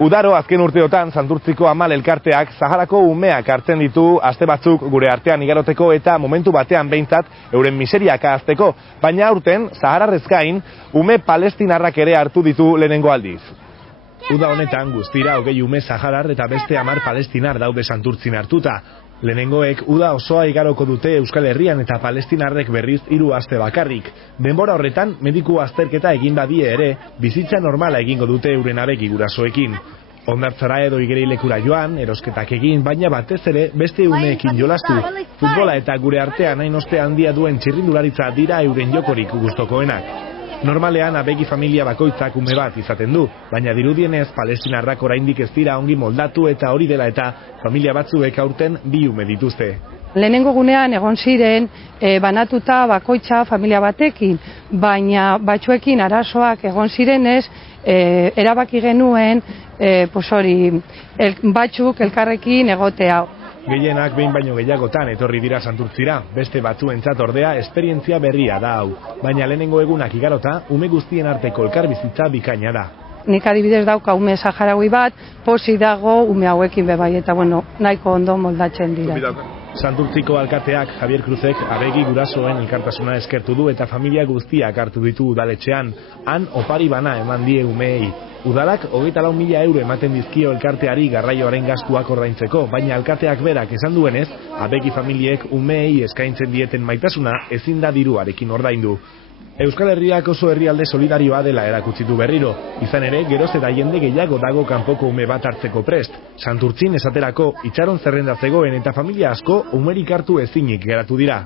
Udaro azken urteotan Santurtziko Amal elkarteak Saharako umeak hartzen ditu aste batzuk gure artean igaroteko eta momentu batean behintzat euren miseriak ahazteko, baina aurten Sahararrez gain ume palestinarrak ere hartu ditu lehenengo aldiz. Uda honetan guztira 20 ume saharar eta beste 10 palestinar daude Santurtzin hartuta. Lehenengoek uda osoa igaroko dute Euskal Herrian eta palestinarrek berriz 3 aste bakarrik. Denbora horretan mediku azterketa egin badie ere, bizitza normala egingo dute euren abegi gurasoekin. Hondartzara edo igerilekura joan, erosketak egin, baina batez ere beste umeekin jolastu. Futbola eta gure artean hain oste handia duen txirrindularitza dira euren jokorik gustokoenak. Normalean abegi familia bakoitzak ume bat izaten du, baina dirudienez palestinarrak oraindik ez dira ongi moldatu eta hori dela eta familia batzuek aurten 2 ume dituzte. Lehenengo gunean egon ziren banatuta bakoitza familia batekin, baina batzuekin arazoak egon zirenez erabaki genuen batzuk elkarrekin egotea. Gehienak behin baino gehiagotan etorri dira Santurtzira, beste batzuentzat ordea esperientzia berria da hau. Baina lehenengo egunak igarota, ume guztien arteko elkarbizitza bikaina da. Nik adibidez dauka ume saharaui bat, posi dago ume hauekin bebai, eta nahiko ondo moldatzen dira. Santurtziko alkateak Javier Cruzek abegi gurasoen elkartasuna eskertu du eta familia guztiak hartu ditu udaletxean, han opari bana eman die umeei. Udalak 24.000 euro ematen dizkio elkarteari garraioaren gastuak ordaintzeko, baina alkateak berak esan duenez, abegi familiek umeei eskaintzen dieten maitasuna ezin da diruarekin ordaindu. Euskal Herriak oso herrialde solidarioa dela erakutsi du berriro, izan ere geroz eta jende gehiago dago kanpoko ume bat hartzeko prest. Santurtzin esaterako itxaron zerrenda zegoen eta familia asko umerik hartu ezinik geratu dira.